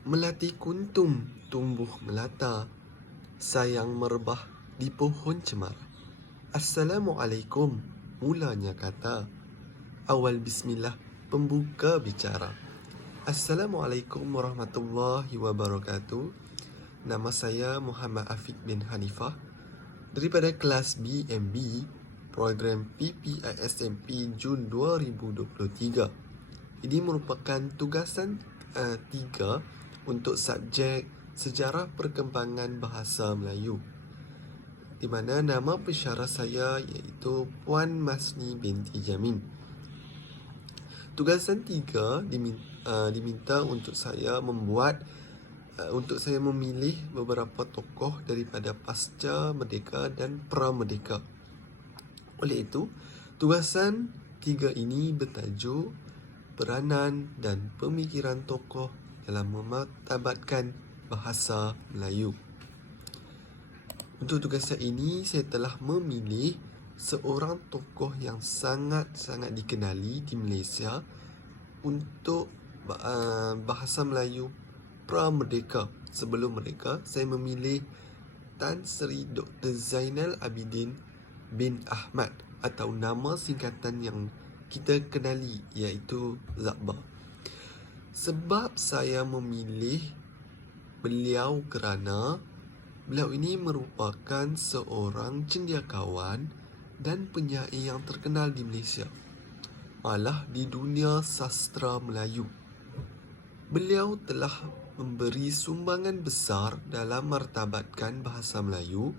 Melati kuntum tumbuh melata, sayang merebah di pohon cemara. Assalamualaikum, mulanya kata. Awal bismillah, pembuka bicara. Assalamualaikum warahmatullahi wabarakatuh. Nama saya Muhammad Afiq bin Hanifah daripada kelas BMB, program PPISMP Jun 2023. Ini merupakan tugasan 3 untuk subjek Sejarah Perkembangan Bahasa Melayu, di mana nama pensyarah saya iaitu Puan Masni binti Jamin. Tugasan 3 diminta untuk saya memilih beberapa tokoh daripada pasca merdeka dan pra-merdeka. Oleh itu, tugasan 3 ini bertajuk peranan dan pemikiran tokoh dalam memartabatkan bahasa Melayu. Untuk tugasan ini, saya telah memilih seorang tokoh yang sangat-sangat dikenali di Malaysia untuk bahasa Melayu pra-merdeka. Sebelum merdeka, saya memilih Tan Sri Dr. Zainal Abidin bin Ahmad, atau nama singkatan yang kita kenali iaitu Zakbar. Sebab saya memilih beliau kerana beliau ini merupakan seorang cendekiawan dan penyair yang terkenal di Malaysia, malah di dunia sastra Melayu. Beliau telah memberi sumbangan besar dalam martabatkan bahasa Melayu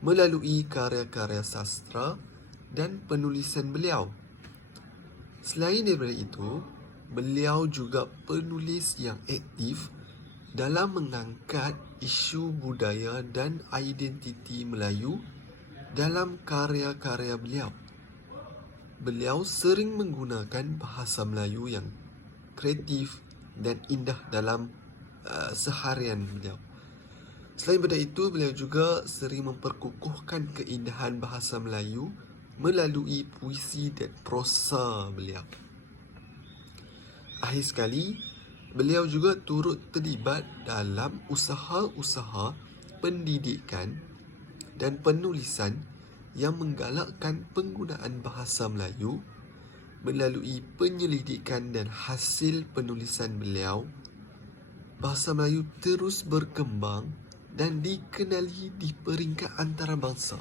melalui karya-karya sastra dan penulisan beliau. Selain daripada itu, beliau juga penulis yang aktif dalam mengangkat isu budaya dan identiti Melayu dalam karya-karya beliau. Beliau sering menggunakan bahasa Melayu yang kreatif dan indah dalam seharian beliau. Selain daripada itu, beliau juga sering memperkukuhkan keindahan bahasa Melayu melalui puisi dan prosa beliau. Akhir sekali, beliau juga turut terlibat dalam usaha-usaha pendidikan dan penulisan yang menggalakkan penggunaan bahasa Melayu. Melalui penyelidikan dan hasil penulisan beliau, bahasa Melayu terus berkembang dan dikenali di peringkat antarabangsa.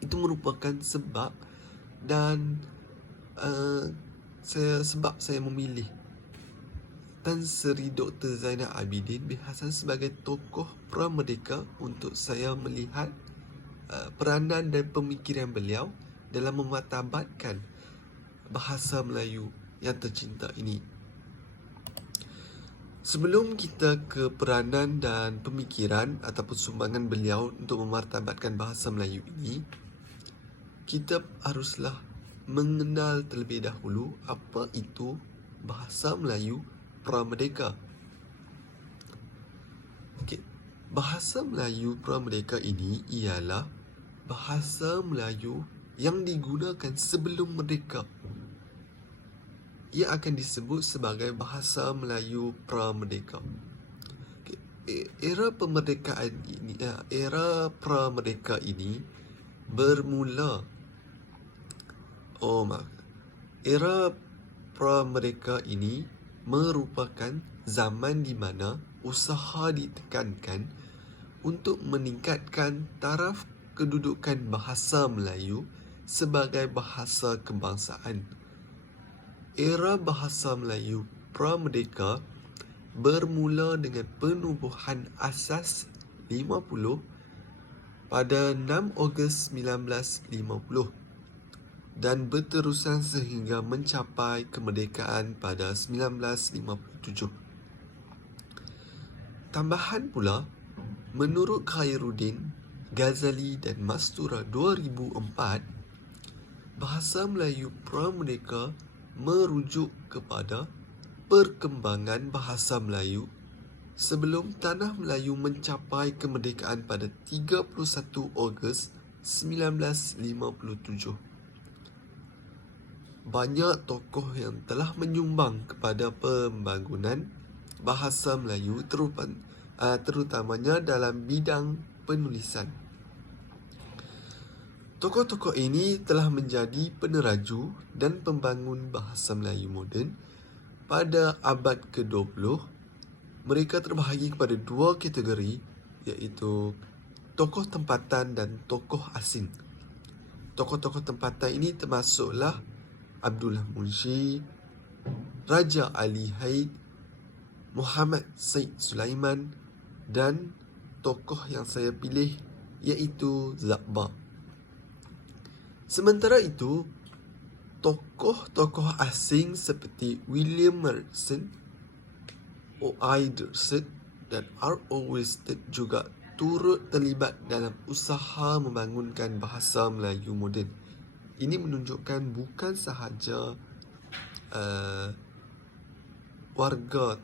Itu merupakan sebab dan saya memilih Tan Sri Dr. Zainal Abidin bin Hasan sebagai tokoh pra-merdeka untuk saya melihat peranan dan pemikiran beliau dalam memartabatkan bahasa Melayu yang tercinta ini. Sebelum kita ke peranan dan pemikiran ataupun sumbangan beliau untuk memartabatkan bahasa Melayu ini, kita haruslah mengenal terlebih dahulu apa itu bahasa Melayu pra-merdeka. Bahasa Melayu pra-merdeka ini ialah bahasa Melayu yang digunakan sebelum merdeka. Ia akan disebut sebagai bahasa Melayu pra-merdeka. Era pra-merdeka ini bermula Era pra-merdeka ini merupakan zaman di mana usaha ditekankan untuk meningkatkan taraf kedudukan bahasa Melayu sebagai bahasa kebangsaan. Era bahasa Melayu pra-merdeka bermula dengan penubuhan asas 50 pada 6 Ogos 1950 dan berterusan sehingga mencapai kemerdekaan pada 1957. Tambahan pula, menurut Khairuddin Ghazali dan Mastura 2004, bahasa Melayu pra-merdeka merujuk kepada perkembangan bahasa Melayu sebelum tanah Melayu mencapai kemerdekaan pada 31 Ogos 1957. Banyak tokoh yang telah menyumbang kepada pembangunan bahasa Melayu terutamanya dalam bidang penulisan. Tokoh-tokoh ini telah menjadi peneraju dan pembangun bahasa Melayu moden pada abad ke-20. Mereka terbahagi kepada dua kategori, iaitu tokoh tempatan dan tokoh asing. Tokoh-tokoh tempatan ini termasuklah Abdullah Munshi, Raja Ali Haid, Muhammad Said Sulaiman dan tokoh yang saya pilih iaitu Zakbar. Sementara itu, tokoh-tokoh asing seperti William Marsden, O.I. Dorset dan R.O. Winstead juga turut terlibat dalam usaha membangunkan bahasa Melayu moden. Ini menunjukkan bukan sahaja warga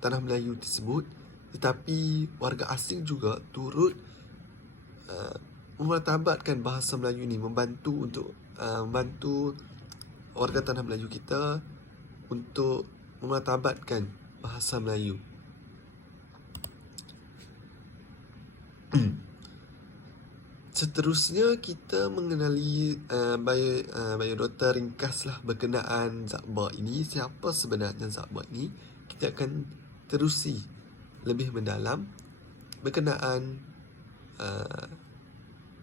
tanah Melayu tersebut, tetapi warga asing juga turut memartabatkan bahasa Melayu ini, membantu warga tanah Melayu kita untuk memartabatkan bahasa Melayu. Seterusnya kita mengenali biodata ringkaslah berkenaan Zakbar ini. Siapa sebenarnya Zakbar ini? Kita akan terusi lebih mendalam berkenaan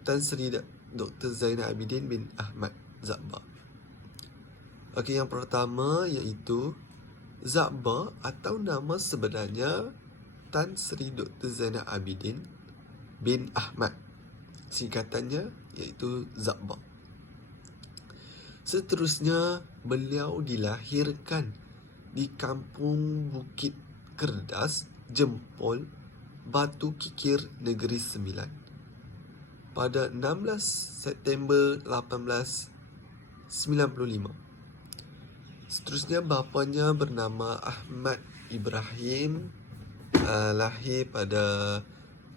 Tan Sri Dr. Zainal Abidin bin Ahmad Zakbar. Okey, yang pertama iaitu Zakbar atau nama sebenarnya Tan Sri Dr. Zainal Abidin bin Ahmad. Singkatannya iaitu Zakbar. Seterusnya, beliau dilahirkan di kampung Bukit Kerdas, Jempol, Batu Kikir, Negeri Sembilan pada 16 September 1895. Seterusnya, bapanya bernama Ahmad Ibrahim, lahir pada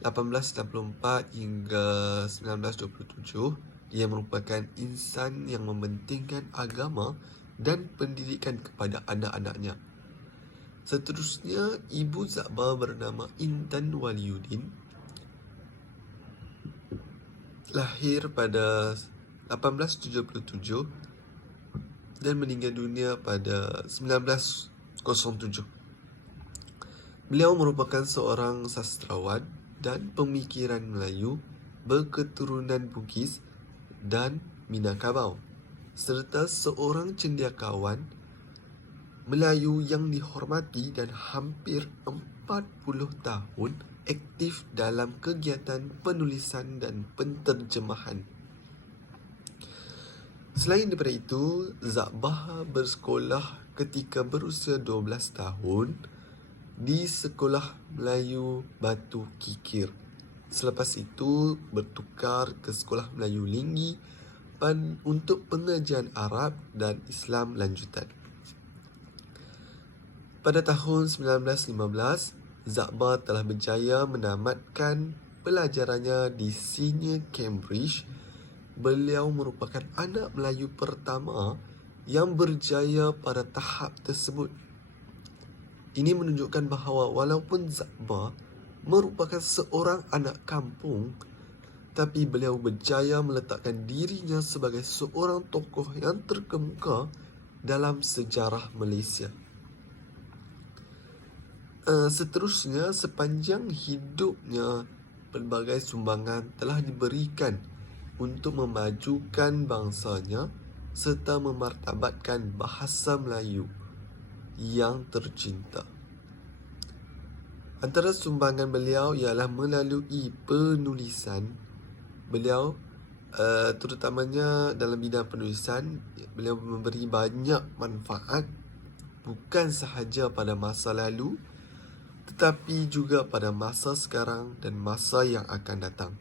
1864 hingga 1927. Ia merupakan insan yang mementingkan agama dan pendidikan kepada anak-anaknya. Seterusnya, ibu Zakbar bernama Intan Waliuddin, lahir pada 1877 dan meninggal dunia pada 1907. Beliau merupakan seorang sastrawan dan pemikiran Melayu berketurunan Bugis dan Minangkabau, serta seorang cendekiawan Melayu yang dihormati dan hampir 40 tahun aktif dalam kegiatan penulisan dan penterjemahan. Selain daripada itu, Zakbar bersekolah ketika berusia 12 tahun di Sekolah Melayu Batu Kikir. Selepas itu bertukar ke Sekolah Melayu Linggi untuk pengajian Arab dan Islam lanjutan. Pada tahun 1915, Zakbar telah berjaya menamatkan pelajarannya di Senior Cambridge. Beliau merupakan anak Melayu pertama yang berjaya pada tahap tersebut. Ini menunjukkan bahawa walaupun Zakbar merupakan seorang anak kampung, tapi beliau berjaya meletakkan dirinya sebagai seorang tokoh yang terkemuka dalam sejarah Malaysia. Seterusnya, sepanjang hidupnya, pelbagai sumbangan telah diberikan untuk memajukan bangsanya serta memartabatkan bahasa Melayu yang tercinta. Antara sumbangan beliau ialah melalui penulisan. Beliau terutamanya dalam bidang penulisan, beliau memberi banyak manfaat bukan sahaja pada masa lalu tetapi juga pada masa sekarang dan masa yang akan datang.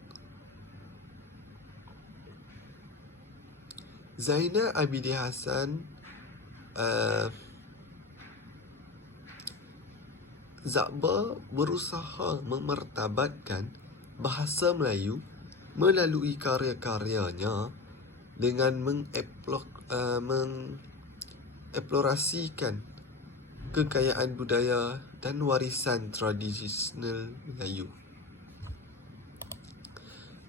Zainal Abidin Hassan Zakbar berusaha memartabatkan bahasa Melayu melalui karya-karyanya dengan mengeksplorasikan kekayaan budaya dan warisan tradisional Melayu.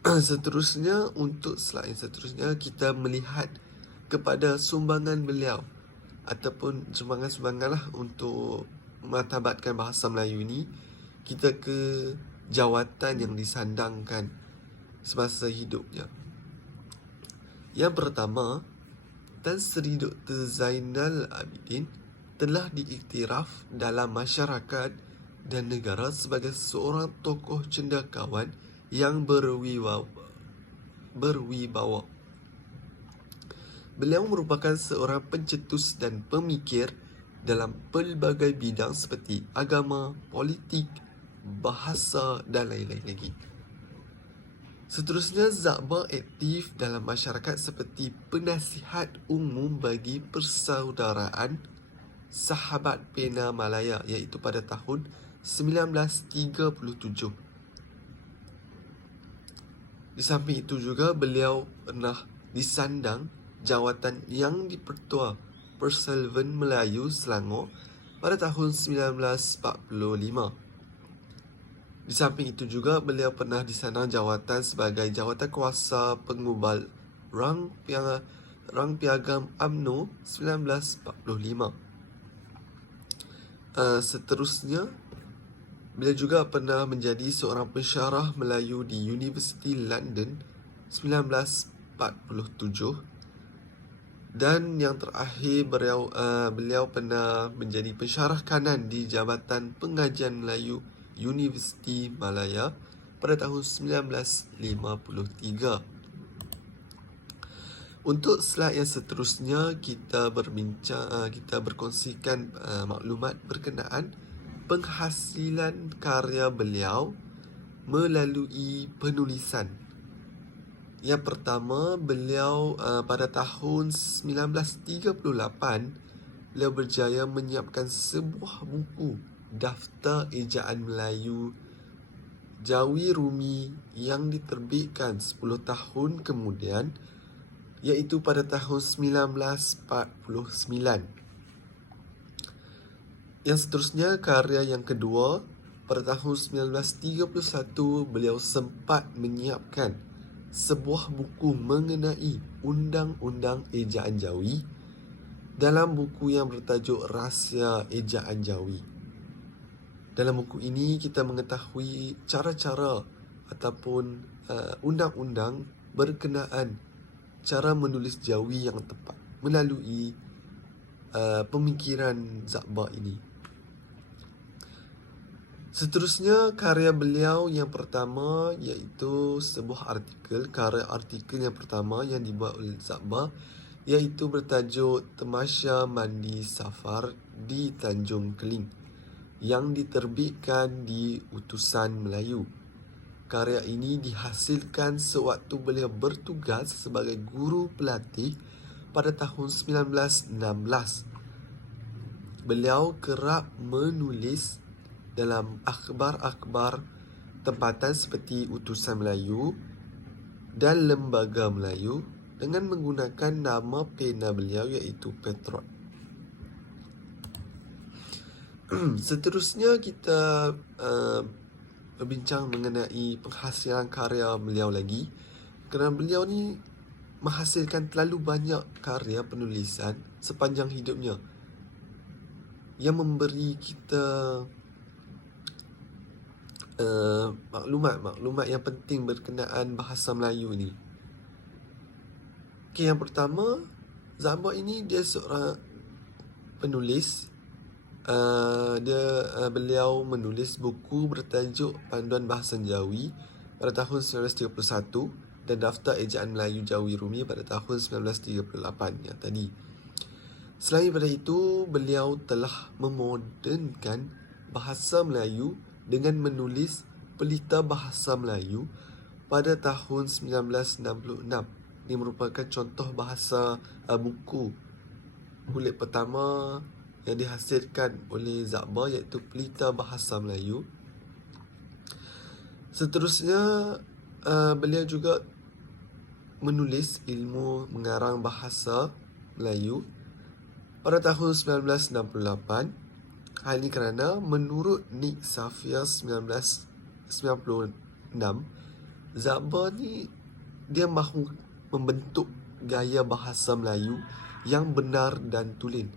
Seterusnya, untuk slide yang seterusnya, kita melihat kepada sumbangan beliau ataupun sumbangan-sumbangan lah untuk martabatkan bahasa Melayu ini. Kita ke jawatan yang disandangkan semasa hidupnya. Yang pertama, Tan Sri Dr. Zainal Abidin telah diiktiraf dalam masyarakat dan negara sebagai seorang tokoh cendekiawan yang berwibawa. Beliau merupakan seorang pencetus dan pemikir dalam pelbagai bidang seperti agama, politik, bahasa dan lain-lain lagi. Seterusnya, Zakba aktif dalam masyarakat seperti penasihat umum bagi Persaudaraan Sahabat Pena Malaya, iaitu pada tahun 1937. Di samping itu juga beliau pernah disandang jawatan Yang di-Pertua Perselven Melayu Selangor pada tahun 1945. Di samping itu juga beliau pernah disandang jawatan sebagai jawatan kuasa pengubal Rang Piagam UMNO 1945. Seterusnya, beliau juga pernah menjadi seorang pensyarah Melayu di Universiti London 1947. Dan yang terakhir, beliau pernah menjadi pensyarah kanan di Jabatan Pengajian Melayu Universiti Malaya pada tahun 1953. Untuk slide yang seterusnya, kita berkongsikan maklumat berkenaan penghasilan karya beliau melalui penulisan. Yang pertama, beliau pada tahun 1938, beliau berjaya menyiapkan sebuah buku Daftar Ejaan Melayu Jawi Rumi yang diterbitkan 10 tahun kemudian, iaitu pada tahun 1949. Yang seterusnya, karya yang kedua, pada tahun 1931, beliau sempat menyiapkan sebuah buku mengenai Undang-Undang Ejaan Jawi dalam buku yang bertajuk Rahsia Ejaan Jawi. Dalam buku ini kita mengetahui cara-cara ataupun undang-undang berkenaan cara menulis Jawi yang tepat melalui pemikiran Zakba ini. Seterusnya, karya beliau yang pertama iaitu sebuah artikel. Karya artikel yang pertama yang dibuat oleh Zakba iaitu bertajuk Tamasya Mandi Safar di Tanjung Keling yang diterbitkan di Utusan Melayu. Karya ini dihasilkan sewaktu beliau bertugas sebagai guru pelatih pada tahun 1916. Beliau kerap menulis dalam akhbar-akhbar tempatan seperti Utusan Melayu dan Lembaga Melayu dengan menggunakan nama pena beliau iaitu Petrot. Seterusnya, kita berbincang mengenai penghasilan karya beliau lagi, kerana beliau ni menghasilkan terlalu banyak karya penulisan sepanjang hidupnya yang memberi kita maklumat yang penting berkenaan bahasa Melayu ni. Okay, yang pertama, Zakba ini dia seorang penulis. Beliau menulis buku bertajuk Panduan Bahasa Jawi pada tahun 1931 dan Daftar Ejaan Melayu Jawi Rumi pada tahun 1938 yang tadi. Selain daripada itu, beliau telah memodernkan bahasa Melayu dengan menulis Pelita Bahasa Melayu pada tahun 1966. Ini merupakan contoh bahasa buku kulit pertama yang dihasilkan oleh Zakba iaitu Pelita Bahasa Melayu. Seterusnya, beliau juga menulis ilmu mengarang bahasa Melayu pada tahun 1968 Hal ini kerana menurut Nick Safia 1996, Zaba ni dia mahu membentuk gaya bahasa Melayu yang benar dan tulen.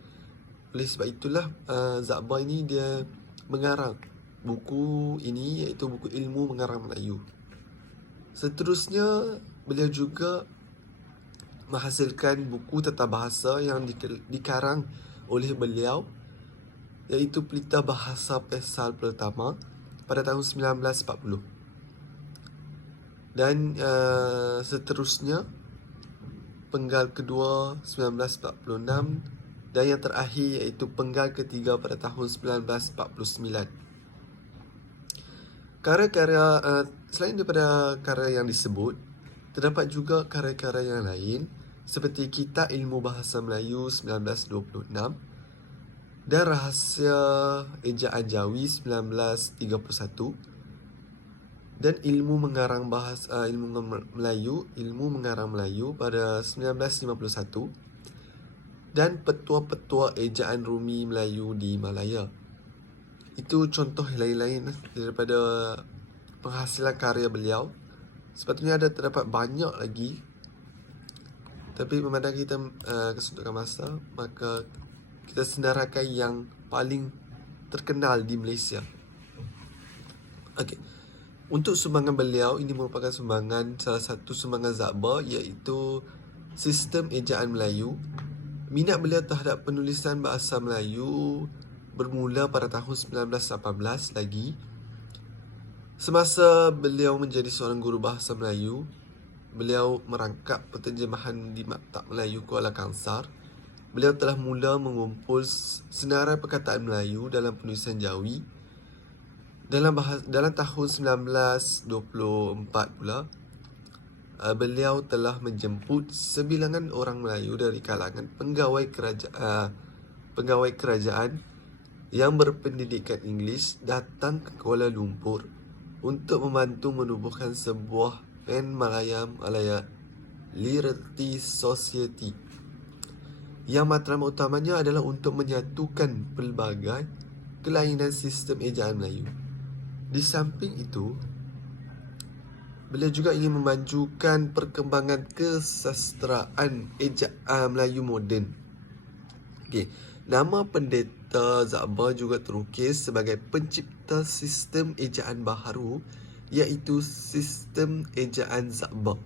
Oleh sebab itulah Zaba ini dia mengarang buku ini, iaitu buku Ilmu Mengarang Melayu. Seterusnya, beliau juga menghasilkan buku tata bahasa yang dikarang oleh beliau, iaitu Pelita Bahasa Pesal Pertama pada tahun 1940. Dan seterusnya, penggal kedua 1946, dan yang terakhir iaitu penggal ketiga pada tahun 1949. Karya-karya selain daripada karya yang disebut, terdapat juga karya-karya yang lain seperti Kitab Ilmu Bahasa Melayu 1926 dan Rahsia Ejaan Jawi 1931 dan Ilmu Mengarang Bahasa Ilmu Mengarang Melayu pada 1951 dan Petua-petua Ejaan Rumi Melayu di Malaya. Itu contoh lain-lain daripada penghasilan karya beliau. Sepatutnya terdapat banyak lagi, tapi memandang kita kesuntukan masa, maka kita senaraikan yang paling terkenal di Malaysia. Okey. Untuk sumbangan beliau, ini merupakan salah satu sumbangan Zaba, iaitu Sistem Ejaan Melayu. Minat beliau terhadap penulisan bahasa Melayu bermula pada tahun 1918 lagi. Semasa beliau menjadi seorang guru bahasa Melayu, beliau merangkap penterjemahan di Maktab Melayu Kuala Kangsar. Beliau telah mula mengumpul senarai perkataan Melayu dalam penulisan Jawi. Dalam tahun 1924 pula, beliau telah menjemput sebilangan orang Melayu dari kalangan pegawai kerajaan yang berpendidikan Inggeris datang ke Kuala Lumpur untuk membantu menubuhkan sebuah Pan Malaya Literary Society yang matlamat utamanya adalah untuk menyatukan pelbagai kelainan sistem ejaan Melayu. Di samping itu, beliau juga ingin memajukan perkembangan kesastraan ejaan Melayu moden. Okey, nama pendeta Zaba juga terukis sebagai pencipta sistem ejaan baharu, iaitu sistem ejaan Zaba.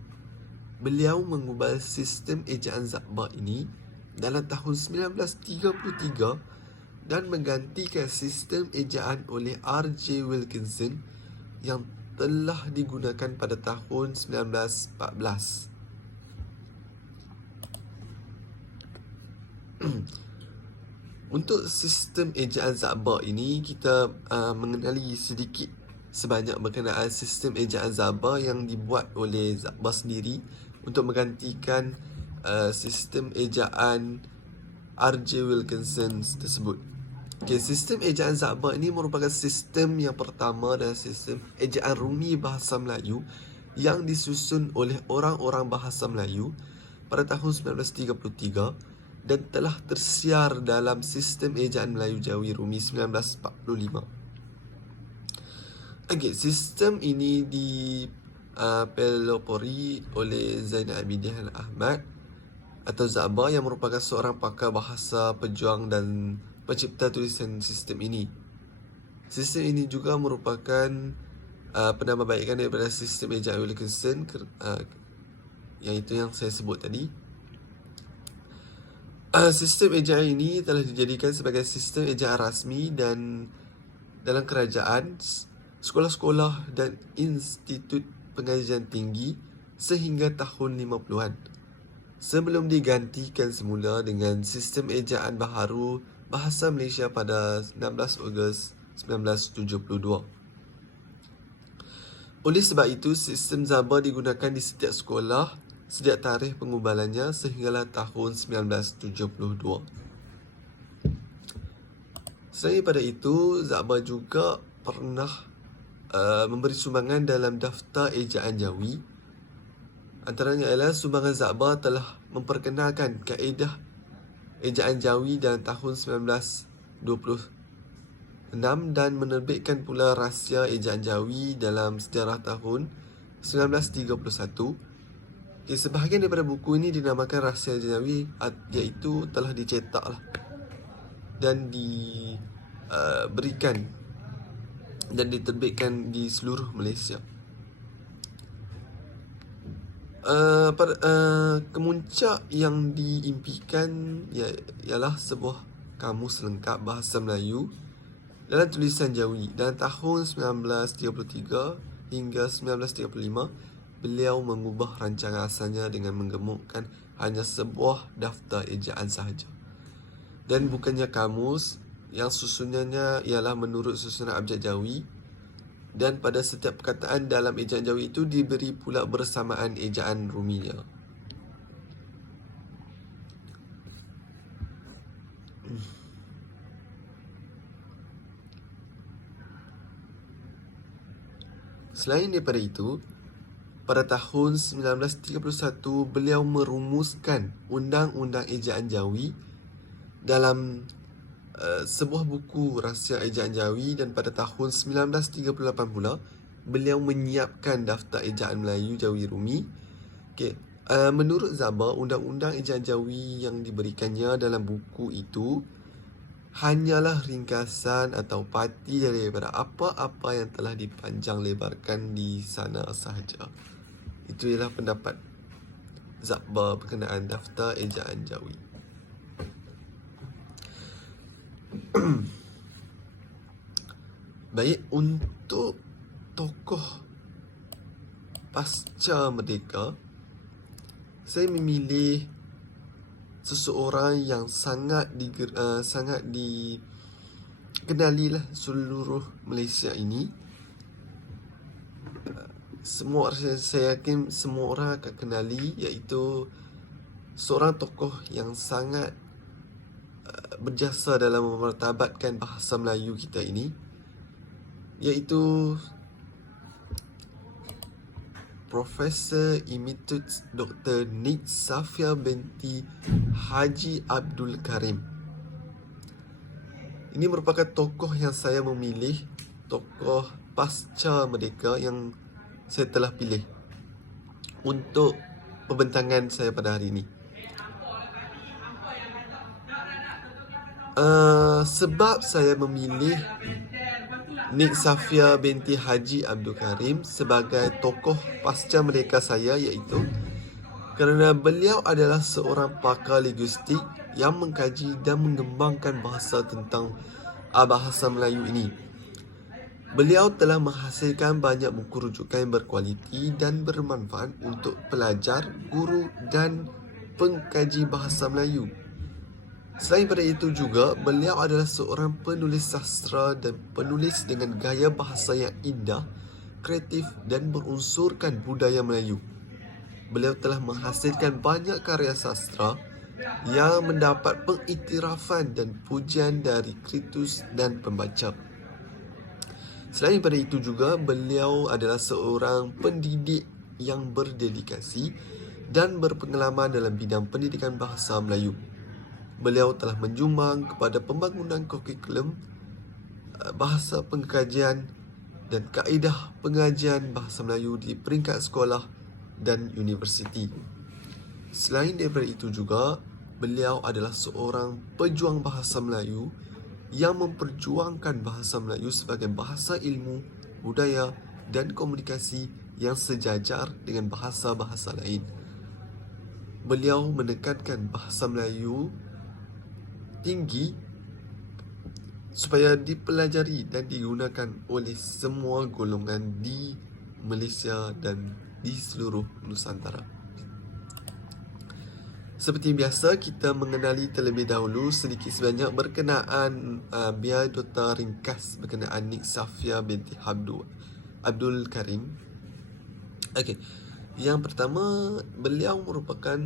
Beliau mengubah sistem ejaan Zaba ini dalam tahun 1933 dan menggantikan sistem ejaan oleh R.J. Wilkinson yang telah digunakan pada tahun 1914. Untuk sistem ejaan Zaba ini, kita mengenali sedikit sebanyak berkenaan sistem ejaan Zaba yang dibuat oleh Zaba sendiri untuk menggantikan sistem ejaan R.J. Wilkinson tersebut. Okay, sistem ejaan Zaba ini merupakan sistem yang pertama dan sistem ejaan rumi bahasa Melayu yang disusun oleh orang-orang bahasa Melayu pada tahun 1933 dan telah tersiar dalam sistem ejaan Melayu Jawi Rumi 1945. Okay, sistem ini dipelopori oleh Zainal Abidin Ahmad atau Zaba yang merupakan seorang pakar bahasa, pejuang dan pencipta tulisan sistem ini. Sistem ini juga merupakan penambahbaikan daripada sistem ejaan Wilkinson, yang itu yang saya sebut tadi. Sistem ejaan ini telah dijadikan sebagai sistem ejaan rasmi dan dalam kerajaan, sekolah-sekolah dan institut pengajian tinggi sehingga tahun 50-an. Sebelum digantikan semula dengan sistem ejaan baharu Bahasa Malaysia pada 16 Ogos 1972. Oleh sebab itu, sistem Zaba digunakan di setiap sekolah sejak tarikh pengubalannya sehinggalah tahun 1972. Selain daripada itu, Zaba juga pernah memberi sumbangan dalam daftar ejaan Jawi. Antaranya ialah sumbangan Zaba telah memperkenalkan kaedah ejaan Jawi dalam tahun 1920 dan menerbitkan pula Rahsia Ejaan Jawi dalam sejarah tahun 1931. Sebahagian daripada buku ini dinamakan Rahsia Ejaan Jawi, iaitu telah dicetak dan diberikan dan diterbitkan di seluruh Malaysia. Kemuncak yang diimpikan ialah sebuah kamus lengkap bahasa Melayu dalam tulisan Jawi. Dalam tahun 1933 hingga 1935, beliau mengubah rancangan asalnya dengan menggemukkan hanya sebuah daftar ejaan sahaja. Dan bukannya kamus, yang susunannya ialah menurut susunan abjad Jawi. Dan pada setiap perkataan dalam ejaan Jawi itu diberi pula bersamaan ejaan Ruminya. Selain daripada itu, pada tahun 1931 beliau merumuskan Undang-Undang Ejaan Jawi dalam sebuah buku Rahsia Ejaan Jawi, dan pada tahun 1938 pula beliau menyiapkan daftar ejaan Melayu Jawi Rumi. Menurut Zaba, Undang-Undang Ejaan Jawi yang diberikannya dalam buku itu hanyalah ringkasan atau parti daripada apa-apa yang telah dipanjang lebarkan di sana sahaja. Itu ialah pendapat Zaba berkenaan daftar ejaan Jawi. Baik, untuk tokoh pasca merdeka, saya memilih seseorang yang sangat dikenali lah seluruh Malaysia ini. Saya yakin semua orang akan kenali, iaitu seorang tokoh yang sangat berjasa dalam memartabatkan bahasa Melayu kita ini, iaitu Profesor Emeritus Dr. Nik Safia binti Haji Abdul Karim. Ini merupakan tokoh yang saya memilih, tokoh pasca merdeka yang saya telah pilih untuk pembentangan saya pada hari ini. Sebab saya memilih Nik Safia binti Haji Abdul Karim sebagai tokoh pasca merdeka saya, iaitu kerana beliau adalah seorang pakar linguistik yang mengkaji dan mengembangkan bahasa Melayu ini. Beliau telah menghasilkan banyak buku rujukan yang berkualiti dan bermanfaat untuk pelajar, guru dan pengkaji bahasa Melayu. Selain daripada itu juga, beliau adalah seorang penulis sastra dan penulis dengan gaya bahasa yang indah, kreatif dan berunsurkan budaya Melayu. Beliau telah menghasilkan banyak karya sastra yang mendapat pengiktirafan dan pujian dari kritikus dan pembaca. Selain daripada itu juga, beliau adalah seorang pendidik yang berdedikasi dan berpengalaman dalam bidang pendidikan bahasa Melayu. Beliau telah menjumbang kepada pembangunan kurikulum bahasa pengkajian dan kaedah pengajian bahasa Melayu di peringkat sekolah dan universiti. Selain daripada itu juga, beliau adalah seorang pejuang bahasa Melayu yang memperjuangkan bahasa Melayu sebagai bahasa ilmu, budaya dan komunikasi yang sejajar dengan bahasa-bahasa lain. Beliau menekankan bahasa Melayu tinggi supaya dipelajari dan digunakan oleh semua golongan di Malaysia dan di seluruh Nusantara. Seperti biasa, kita mengenali terlebih dahulu sedikit sebanyak berkenaan biodata ringkas berkenaan Nik Safia binti Abdul Karim. Okey. Yang pertama, beliau merupakan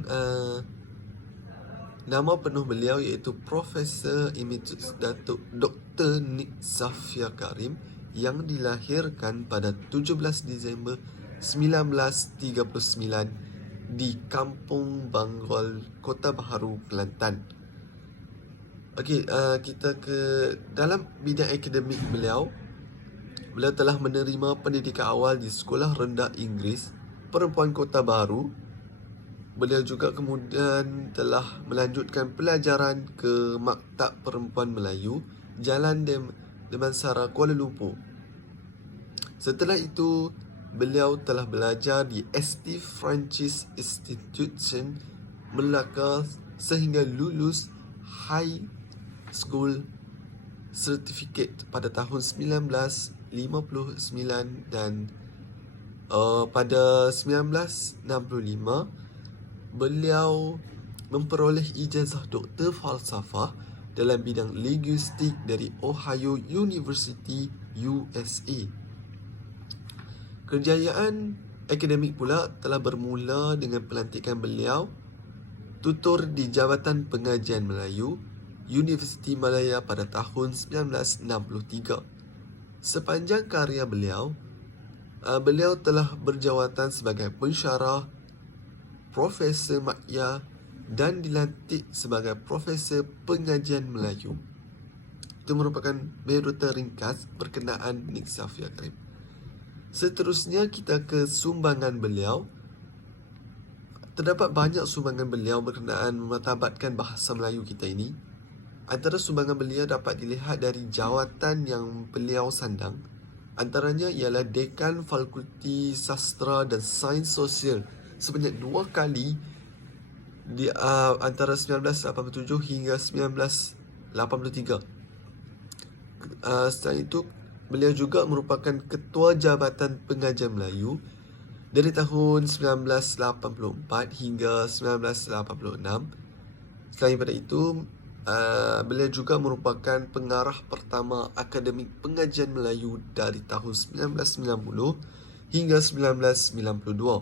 nama penuh beliau iaitu Profesor Emeritus Datuk Dr. Nik Safia Karim yang dilahirkan pada 17 Disember 1939 di Kampung Banggol, Kota Baharu, Kelantan. Okey, kita ke dalam bidang akademik beliau. Beliau telah menerima pendidikan awal di Sekolah Rendah Inggeris Perempuan Kota Baru. Beliau juga kemudian telah melanjutkan pelajaran ke Maktab Perempuan Melayu Jalan Damansara, Kuala Lumpur. Setelah itu, beliau telah belajar di St. Francis Institution, Melaka sehingga lulus High School Certificate pada tahun 1959 dan pada 1965 beliau memperoleh ijazah Doktor Falsafah dalam bidang linguistik dari Ohio University, USA. Kejayaan akademik pula telah bermula dengan pelantikan beliau tutor di Jabatan Pengajian Melayu Universiti Malaya pada tahun 1963. Sepanjang karya beliau, beliau telah berjawatan sebagai pensyarah, Profesor Makya dan dilantik sebagai Profesor Pengajian Melayu. Itu merupakan biodata ringkas berkenaan Nik Safia Karim. Seterusnya kita ke sumbangan beliau. Terdapat banyak sumbangan beliau berkenaan memartabatkan bahasa Melayu kita ini. Antara sumbangan beliau dapat dilihat dari jawatan yang beliau sandang. Antaranya ialah Dekan Fakulti Sastra dan Sains Sosial sebanyak 2 kali di antara 1987 hingga 1983. Selain itu, beliau juga merupakan Ketua Jabatan Pengajian Melayu dari tahun 1984 hingga 1986. Selain daripada itu, beliau juga merupakan pengarah pertama Akademik Pengajian Melayu dari tahun 1990 hingga 1992.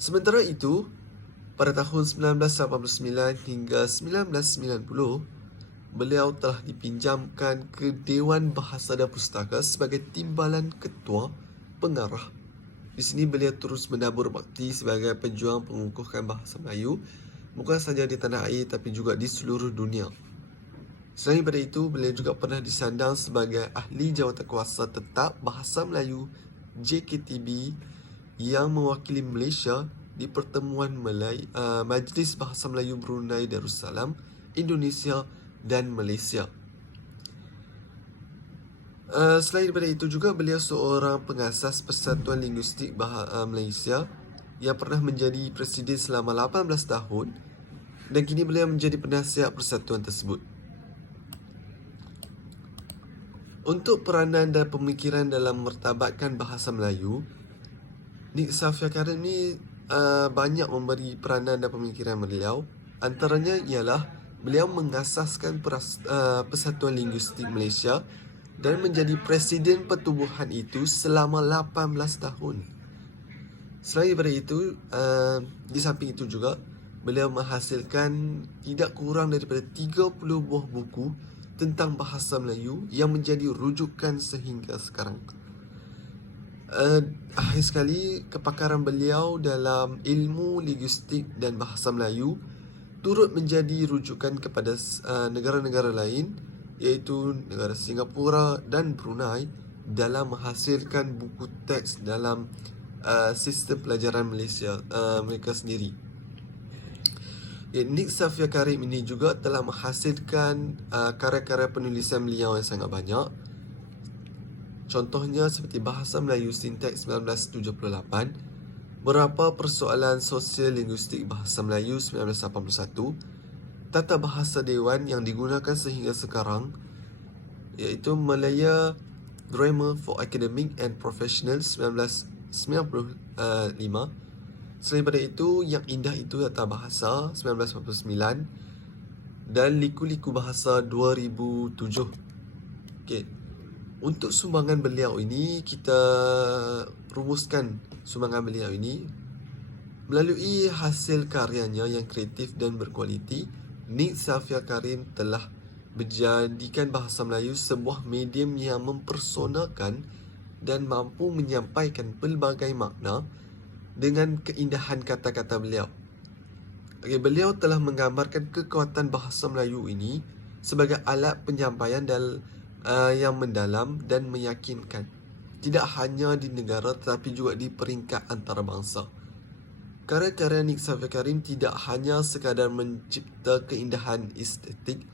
Sementara itu, pada tahun 1989 hingga 1990, beliau telah dipinjamkan ke Dewan Bahasa dan Pustaka sebagai Timbalan Ketua Pengarah. Di sini beliau terus menabur bakti sebagai pejuang pengukuhan bahasa Melayu, bukan sahaja di tanah air tapi juga di seluruh dunia. Selain daripada itu, beliau juga pernah disandang sebagai Ahli Jawatankuasa Tetap Bahasa Melayu JKTB yang mewakili Malaysia di pertemuan Majlis Bahasa Melayu Brunei Darussalam, Indonesia dan Malaysia. Selain daripada itu juga, beliau seorang pengasas Persatuan Linguistik Malaysia yang pernah menjadi presiden selama 18 tahun dan kini beliau menjadi penasihat persatuan tersebut. Untuk peranan dan pemikiran dalam mertabatkan bahasa Melayu, Nik Safia Karim ni banyak memberi peranan dan pemikiran beliau. Antaranya ialah beliau mengasaskan Persatuan Linguistik Malaysia dan menjadi Presiden pertubuhan itu selama 18 tahun. Selain daripada itu, di samping itu juga, beliau menghasilkan tidak kurang daripada 30 buah buku tentang bahasa Melayu yang menjadi rujukan sehingga sekarang. Akhir sekali, kepakaran beliau dalam ilmu linguistik dan bahasa Melayu turut menjadi rujukan kepada negara-negara lain, iaitu negara Singapura dan Brunei, dalam menghasilkan buku teks dalam sistem pelajaran Malaysia mereka sendiri. Nik Safia Karim ini juga telah menghasilkan karya-karya penulisan beliau yang sangat banyak. Contohnya seperti Bahasa Melayu Sinteks 1978, Berapa Persoalan Sosial Linguistik Bahasa Melayu 1981, Tata Bahasa Dewan yang digunakan sehingga sekarang, iaitu Malaya Grammar for Academic and Professionals 1995. Selain daripada itu, Yang Indah Itu Tata Bahasa 1999 dan Liku-Liku Bahasa 2007. Okey. Untuk sumbangan beliau ini, kita rumuskan sumbangan beliau ini melalui hasil karyanya yang kreatif dan berkualiti. Nik Safia Karim telah menjadikan bahasa Melayu sebuah medium yang mempersonakan dan mampu menyampaikan pelbagai makna dengan keindahan kata-kata beliau. Beliau telah menggambarkan kekuatan bahasa Melayu ini sebagai alat penyampaian yang mendalam dan meyakinkan. Tidak hanya di negara tetapi juga di peringkat antarabangsa. Karya-karya Nik Safia Karim tidak hanya sekadar mencipta keindahan estetik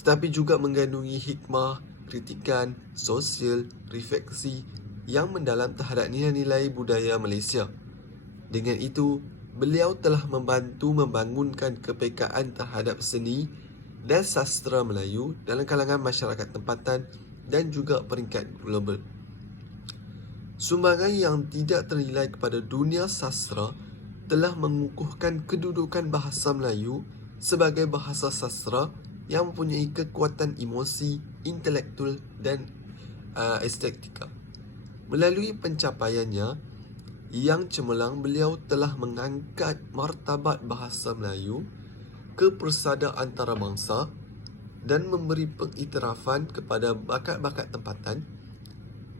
tetapi juga mengandungi hikmah, kritikan, sosial, refleksi yang mendalam terhadap nilai-nilai budaya Malaysia. Dengan itu, beliau telah membantu membangunkan kepekaan terhadap seni dan sastra Melayu dalam kalangan masyarakat tempatan dan juga peringkat global. Sumbangan yang tidak ternilai kepada dunia sastra telah mengukuhkan kedudukan bahasa Melayu sebagai bahasa sastra yang mempunyai kekuatan emosi, intelektual dan estetika. Melalui pencapaiannya yang cemerlang, beliau telah mengangkat martabat bahasa Melayu ke persada antarabangsa dan memberi pengiktirafan kepada bakat-bakat tempatan,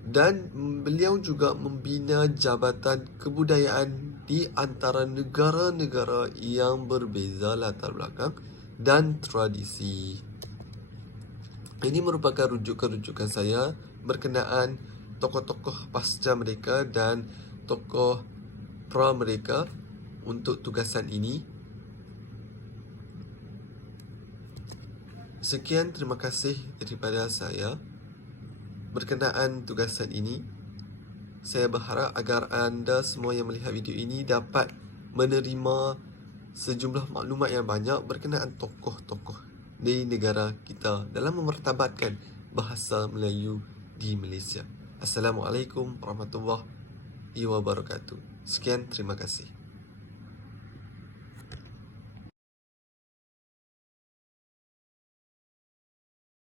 dan beliau juga membina jabatan kebudayaan di antara negara-negara yang berbeza latar belakang dan tradisi. Ini merupakan rujukan-rujukan saya berkenaan tokoh-tokoh pasca merdeka dan tokoh pra-merdeka untuk tugasan ini. Sekian, terima kasih daripada saya berkenaan tugasan ini. Saya berharap agar anda semua yang melihat video ini dapat menerima sejumlah maklumat yang banyak berkenaan tokoh-tokoh di negara kita dalam memartabatkan bahasa Melayu di Malaysia. Assalamualaikum warahmatullahi wabarakatuh. Sekian, terima kasih.